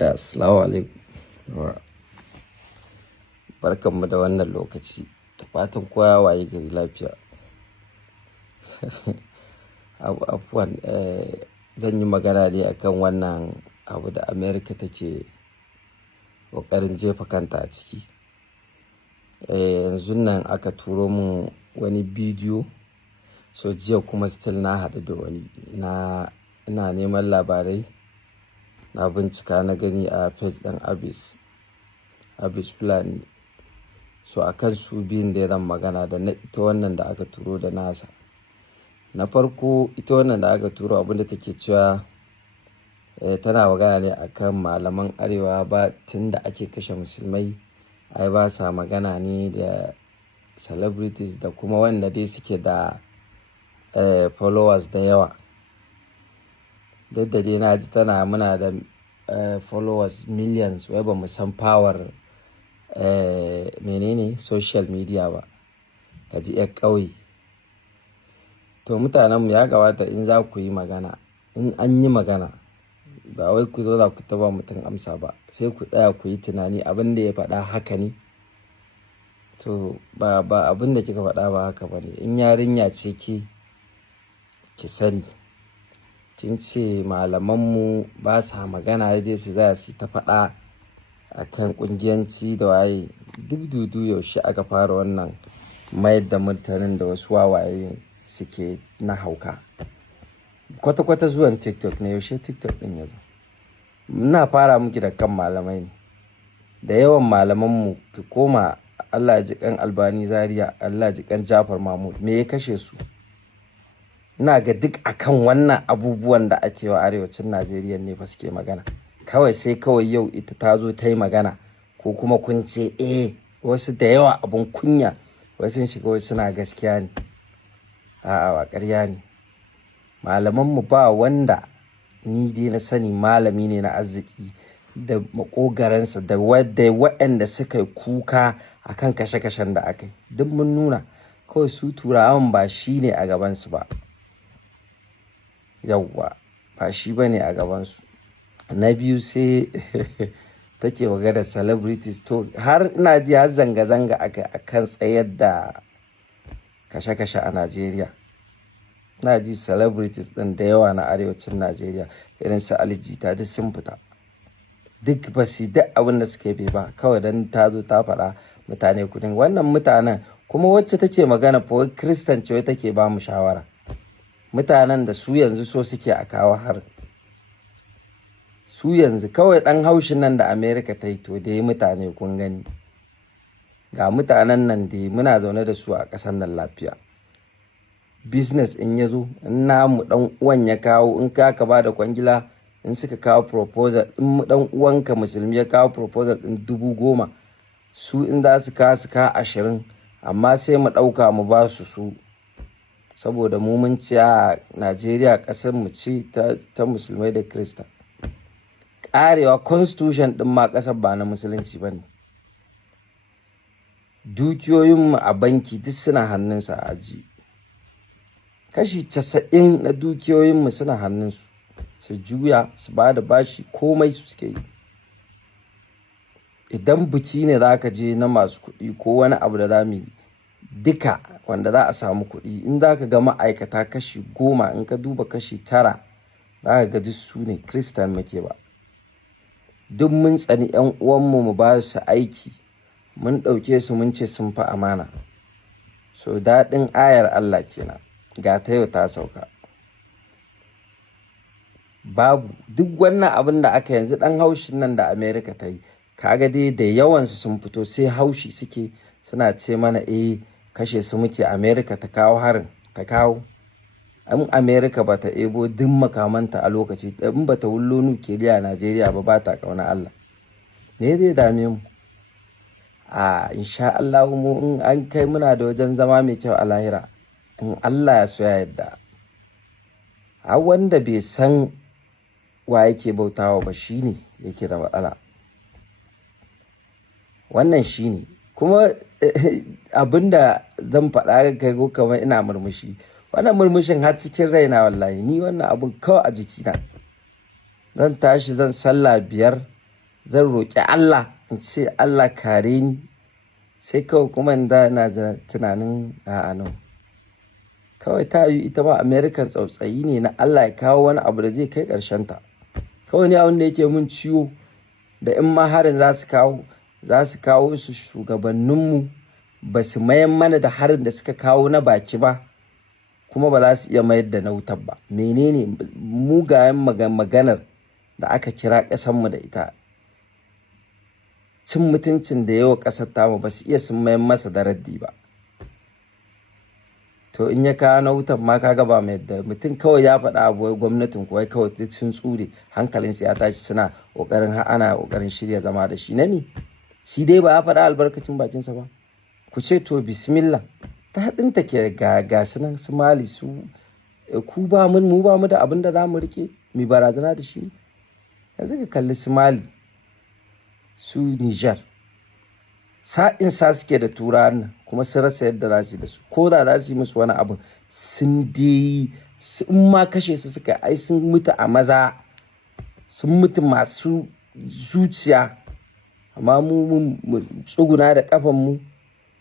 Assalamu alaikum. Barkanmu da wannan lokaci. Da fatan kowa waye gari lafiya. Afuwan, zan yi magana ne akan wannan abu da America take ƙoƙarin jefa kanta a ciki. Yanzu nan aka turo mun wani bidiyo, so jiya kuma still na haɗu da wani. Ina neman labarai, na bincika na gani a page ɗin Abis Fulani. So akan su biyun da zan magana da ita wannan da aka turo da nasa. Na farko ita wannan da aka turo abinda take cewa tana magana ne akan malaman arewa ba tun da ake kashe musulmai ai ba sa magana ne da celebrities da kuma wanda dai suke da followers da yawa. Duk da dai na ji muna da followers millions, wai ba mu san power menene social media ba. Ka ji 'yar ƙauye. To mutanenmu ya kamata in za ku yi magana, in an yi magana ba wai ku zo za ku taba mutum amsa ba, sai ku tsaya ku yi tunani abin da ya faɗa haka ne. To ba abin da kika faɗa ba haka ba ne. In yarinya ce ki sani, kin ce malamanmu ba sa magana dai su za su ta faɗa akan ƙungiyanci da waye. Duk dudu yaushe aka fara wannan mayar da mutanen da wasu wawaye suke na hauka. Kwata-kwata zuwan TikTok ne, yaushe TikTok ɗin ya zo. Muna fara miki da kan malamai ne. Da yawan malamanmu ki koma, Allah ya ji kan Albani Zaria, Allah ya ji kan Jafar Mahmud, me ya kashe su? Ina ga duk akan wannan abubuwan da ake wa arewacin Najeriya ne fa suke magana. Kawai sai yau ita ta zo ta yi magana, ko kuma kun ce wasu da yawa abun kunya, wasu sun shiga wasu suna gaskiya ne. A'a, ba ƙarya ne. Malamanmu ba wanda ni dai na sani malami ne na arziki da makogaransa da waɗanda suka yi kuka akan kashe-kashen da aka yi. Duk mun nuna, kawai su turawan ba shi ne a gabansu ba. Yawwa, ba shi ba ne a gabansu. Na biyu sai take magana celebrities. To har ina ji har zanga-zanga akan tsayar da kashe-kashe a Najeriya. Ina ji celebrities ɗin da yawa na arewacin Najeriya irin su Ali Jita duk sun fita. Duk ba su duk abin da suke bi ba, kawai dan ta zo ta faɗa mutane kudin. Wannan mutanen kuma wacce take magana fa Christian ce, wai take ba mu shawara. Mutanen da su yanzu so suke a kawo har su yanzu kawai ɗan haushin nan da America ta yi, to dai mutane kun gani. Ga mutanen nan dai muna zaune da su a ƙasar nan lafiya. Business in ya zo, in namu ɗan uwan ya kawo, in ka ba da kwangila, in suka kawo proposal, in ɗan uwanka musulmi ya kawo proposal ɗin 10,000, su in za su kawo 20, amma sai mu ɗauka mu ba su. Saboda mu mun ci a Najeriya ƙasar mu ce ta musulmai da Kirista. Ƙarewa constitution ɗin ma ƙasar ba na musulunci ba ne. Dukiyoyinmu a banki duk suna hannunsa a aji. Kashi 90 na dukiyoyinmu suna hannunsu. Su juya, su ba da bashi, komai su suke yi. Idan biki ne za ka je na masu kuɗi ko wani abu da za mu yi duka wanda za a samu kuɗi, in za ka ga ma'aikata kashi 10, in ka duba kashi 9 za ka ga duk su ne Christian muke ba. Duk mun tsani 'yan uwanmu mu ba su aiki, mun ɗauke su mun ce sun fi amana. So daɗin ayar Allah kenan, ga ta yau ta sauka. Babu duk wannan abin da aka yanzu ɗan haushin nan da America ta yi, kaga dai da yawansu sun fito sai haushi suke, suna ce mana kashe su muke. America ta kawo harin, ta kawo. In America ba ta ebo duk makamanta a lokaci, in ba ta wullo nukiliya a Najeriya ba ta ƙauna Allah. Me zai dame mu? Insha Allah mu in an kai muna da wajen zama mai kyau a lahira, in Allah ya so ya yadda. Har wanda bai san wa yake bautawa ba shine yake da matsala. Wannan shine kuma abinda zan faɗa kai ko kamar ina murmushi. Wannan murmushin har cikin raina wallahi, ni wannan abun kawai a jikina. Zan tashi zan sallah 5 zan roƙi Allah in ce Allah kare ni, sai kawai kuma da na da tunanin a'a no, kawai ta yi ita ma American tsautsayi ne na Allah ya kawo wani abu da zai kai ƙarshen ta. Kawai ne abin da yake mun ciwo da in ma harin za su kawo su shugabanninmu ba su mayan mana da harin da suka kawo na baki ba, kuma ba za su iya mayar da na wutar ba. Menene mugayen maganar da aka kira ƙasanmu da ita, cin mutuncin da yawa ƙasar tamu ba su iya sun mayan masa da raddi ba. To in ya kawo na wutan ma kaga ba mai da mutum kawai ya faɗa abu wai gwamnatin kuwa kawai duk sun tsure hankalinsu ya tashi suna ƙoƙarin ana ƙoƙarin shirya zama da shi na me, shi dai ba ya faɗa albarkacin bakinsa ba. Ku ce to bismillah, ta haɗinta ke ga su nan su Mali su ku ba mu ba mu da abin da za mu rike mai barazana da shi. Yanzu ka kalli su Mali su Niger sa'in sa suke da turawan nan kuma sun rasa yadda za su yi da su, ko da za su yi musu wani abu sun dai in ma kashe su suka ai sun mutu a maza, sun mutu masu zuciya. Amma mu tsuguna da kafanmu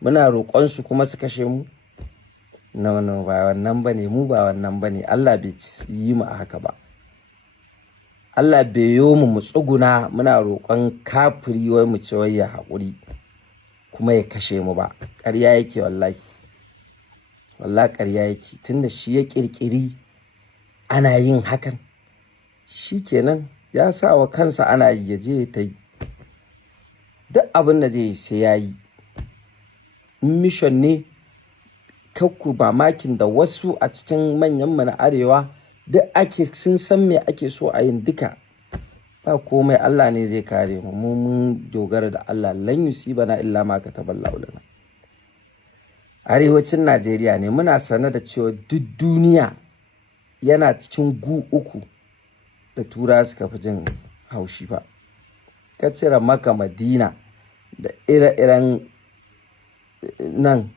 muna roƙon su kuma su kashe mu. No ba wannan bane, mu ba wannan bane. Allah bai yi mu a haka ba. Allah bai yo mu tsuguna muna roƙon kafiri wai mu ce wai ya haƙuri kuma ya kashe mu ba. Ƙarya yake wallahi ƙarya yake, tunda shi ya ƙirƙiri ana yin hakan, shi kenan ya sa wa kansa ana yi, ya je ta yi duk abin da zai yi sai ya yi. Mission ne, kakku ba makin da wasu a cikin manyan mu na arewa duk ake sun san me ake so a yin duka. Ba komai, Allah ne zai kare mu, mun dogara da Allah. Lan yusibana illa ma kataballahu lana. Arewacin Najeriya ne muna sane da cewa duk duniya yana cikin gu uku da tura suka fi jin haushi ba. Ka cire Makka, Madina da ire-iren nan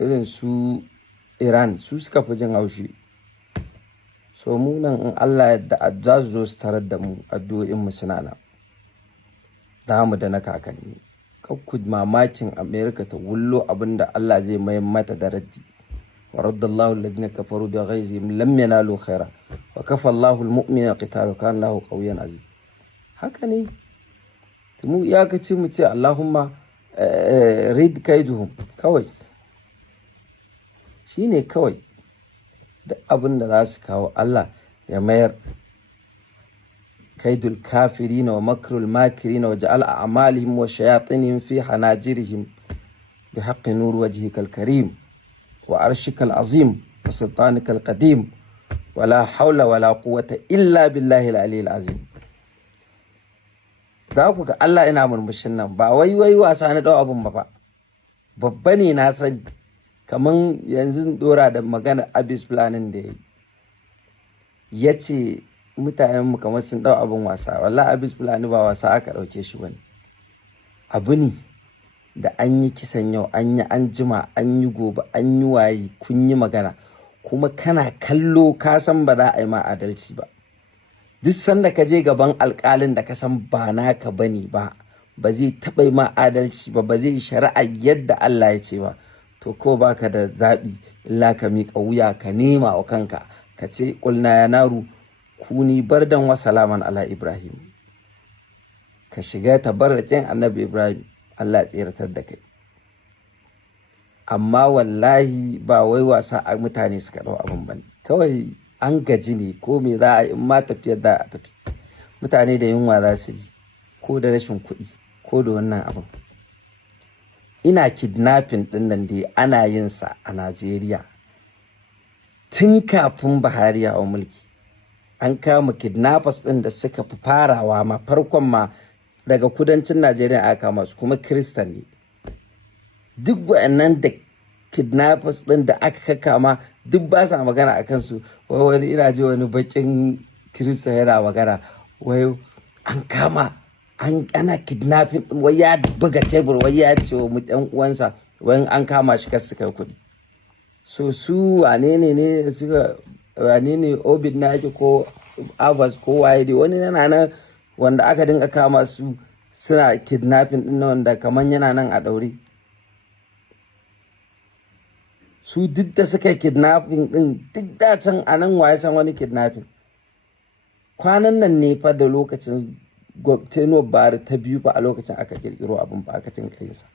irin su Iran, su suka fi jin haushi. So mu nan in Allah yadda za su zo su tarar da mu, addu'o'in mu suna nan, za mu da na kakanni. Kakku mamakin America ta wullo abinda Allah zai mayar mata da raddi. Wa raddallahu alladhina kafaru bi ghaizihim lam yanalu khaira wa kafa Allahu almu'minina qitalu kana Allahu qawiyyan aziz. Haka ne, mu iyakaci mu ce Allahumma rid kaiduhum kawai, shine kawai. Duk abin da za su kawo Allah ya mayar. kaidul kafirina wa makrul makirina wa ja'al a'malihim wa shayatinihim fi hanajirihim bi haqqi nur wajhikal karim wa arshikal azim wa sultanikal qadim wa la hawla wa la quwwata illa billahi al-aliyyil azim. Za ku ga Allah ina murmushin nan ba wai wasa na dau abun ba, babba ne na sani. Kaman yanzu dora da magana abis planning da ya ce mutanen mu kamar sun dau abin wasa. Wallahi abis planning ba wasa aka dauke shi bane, abu ne da an yi kisan yau, an yi an jima, an yi gobe, an yi waye, kun yi magana kuma kana kallo ka san ba za a yi ma adalci ba. Duk sanda ka je gaban alƙalin da ka san ba naka bane ba zai taɓa ma adalci ba zai shari'a yadda Allah ya ce ba, to ko baka da zaɓi illa ka miƙa wuya ka nema wa kanka ka ce ƙulna ya naru kuni bardan wa salaman ala Ibrahim, ka shiga tabarrakin annabi Ibrahim, Allah ya tsiratar da kai. Amma wallahi ba wai wasa a mutane suka ɗau abin bane, kawai an gaji ne. ko me za a yi in ma tafiyar da a tafi, mutane da yunwa za su ji, ko da rashin kuɗi ko da wannan abin. Ina kidnapping ɗin nan dai ana yin sa a Najeriya tun kafin Buhari ya hau mulki. An kama kidnappers ɗin da suka fi farawa ma, farkon ma daga kudancin Najeriya aka kama su, kuma Kiristan ne. Duk waɗannan da kidnappers ɗin da aka kama duk ba sa magana a kansu. Wai wani ina ji wani bakin Kirista yana magana wai an kama ana kidnapping, wai ya buga tebur, wai ya ce wa ɗan uwansa wai an kama shi kasu kai kuɗi. So su wane ne suka, wane ne Obid na ake ko Abbas ko waye dai, wani yana nan wanda aka dinga kama su suna kidnapping din wanda kaman yana nan a daure, su duk da suka kidnapping din duk da can a nan waye san wani kidnapping. Kwanan nan ne fa da lokacin Tenuwar Buhari ta biyu fa a lokacin aka kirkiro abin ba aka cin sa.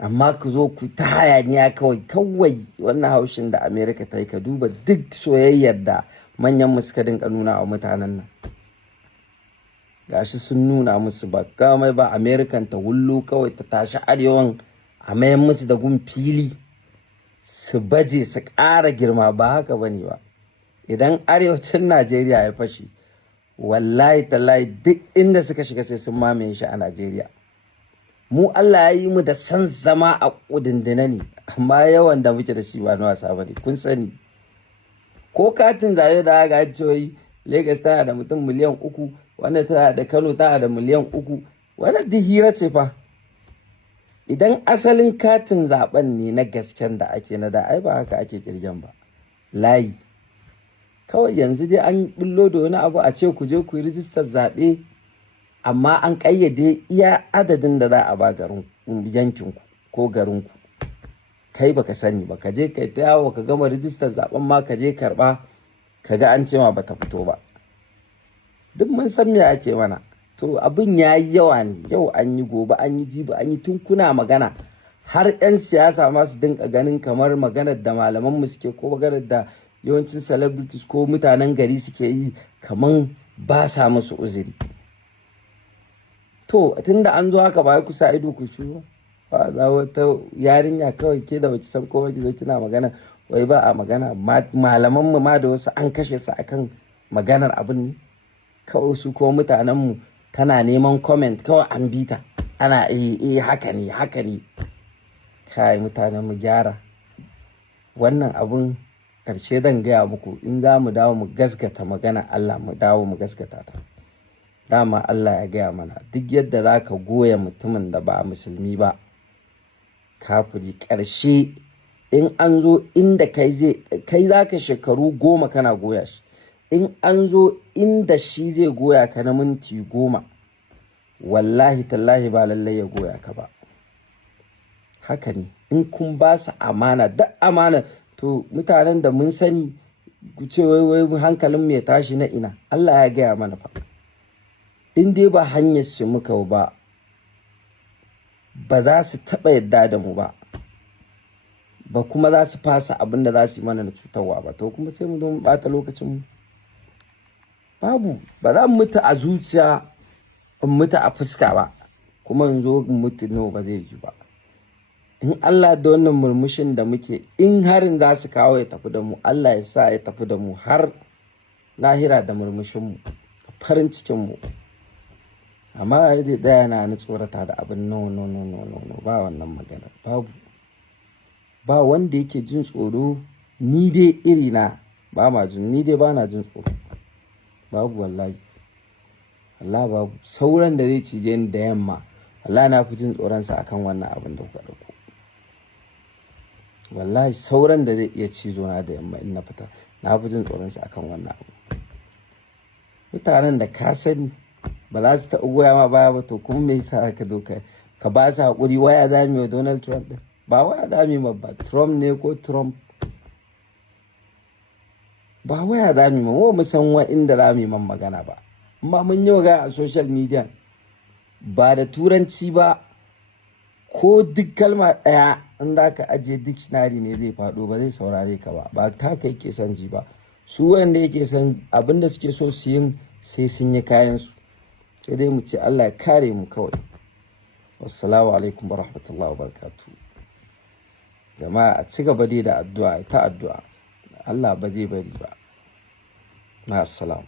Amma ku zo ku ta hayaniya kawai wannan haushin da America ta yi. Ka duba duk soyayyar da manyan mu suka dinka nuna wa mutanen nan, gashi sun nuna musu ba kamai ba. American ta wullo kawai ta tashi arewan a mayan musu da gun fili su baje su ƙara girma. Ba haka bane ba. Idan arewacin Najeriya ya fashe, wallahi tallahi duk inda suka shiga sai sun mamaye shi a Najeriya. Mu Allah ya yi mu da san zama a kudindina ne, amma yawan da muke da shi ba na wasa bane. Kun sani ko katin zabe da aka ce Lagos tana da mutum miliyan 3, wanda tana da Kano tana da miliyan 3, wannan duk hira ce fa. Idan asalin katin zaben ne na gasken da ake na da, ai ba haka ake kirgen ba. Layi kawai yanzu dai an bullo da wani abu a ce ku je ku yi rijistar zaɓe, amma an ƙayyade iya adadin da za a ba garin yankinku ko garinku. Kai baka sani ba, ka je kai ta yawo ka gama rijistar zaɓen ma ka je karɓa ka ga an ce ma bata fito ba. Duk mun san me ake mana. To abin ya yi yawa ne, yau an yi gobe an yi jibi an yi, tun kuna magana har 'yan siyasa ma su dinka ganin kamar maganar da malaman mu suke ko maganar da yawancin celebrities ko mutanen gari suke yi kaman ba sa musu uzuri. To tunda an zo haka ba ku sa ido ku shiru ba. Za wata yarinya kawai ke da wace san ko wace zo kina magana wai ba a magana. Malaman mu ma da wasu an kashe su akan maganar abin ne kawai. Su ko mutanen mu tana neman comment kawai an bita ana haka ne. Kai mutanen mu gyara wannan abun. Karshe zan gaya muku, in za mu dawo mu gaskata magana Allah, mu dawo mu gaskata ta. Dama Allah ya gaya mana duk yadda za ka goya mutumin da ba musulmi ba, kafiri, ƙarshe in an zo inda kai za ka shekaru 10 kana goya shi, in an zo inda shi zai goya ka na minti 10, wallahi tallahi ba lallai ya goya ka ba. Haka ne, in kun ba su amana, duk amana. To mutanen da mun sani ku ce wai hankalin mu ya tashi na ina. Allah ya gaya mana fa, in dai ba hanyar shi muka ba za su taɓa yadda da mu ba kuma za su fasa abin da za su yi mana na cutarwa ba. To kuma sai mu zo mu ɓata lokacin mu. Babu, ba za mu mutu a zuciya in mutu a fuska ba, kuma in zo in mutu nawa ba zai yi ba. In Allah da wannan murmushin da muke, in harin za su kawo ya tafi da mu, Allah ya sa ya tafi da mu har lahira da murmushinmu, farin cikinmu. Amma ya daya na ni tsorata da abin no ba wannan magana. Babu, ba wanda yake jin tsoro. Ni dai irina ba ma jin, ni dai ba na jin tsoro. Babu wallahi, Allah babu. Sauran da zai cije ni da yamma, Allah na fi jin tsoronsa akan wannan abin da kuka ɗauko. Wallahi sauran da zai iya cizo na da yamma in na fita, na fi jin tsoronsa akan wannan abu. Mutanen da ka sani ba za su taɓa goya ma baya ba, to kuma me yasa ka zo ka ba su haƙuri? Waya za mu yi wa Donald Trump ɗin? Ba waya za mu yi ba. Trump ne ko Trump? Ba waya za mu yi ma, mu san wa inda za mu yi man magana ba. Amma mun yi magana a social media ba da turanci ba, ko duk kalma ɗaya in za ka ajiye dictionary ne zai faɗo, ba zai saurare ka ba ta kai ke son ji ba. Su wanda yake son abin da suke so su yin sai sun yi kayansu. Sai dai mu ce Allah ya kare mu kawai. Wassalamu alaikum warahmatullahi wabarakatuh. Jama'a a ci gaba dai da addu'a, ta addu'a. Allah ba zai bari ba. Ma'assalam.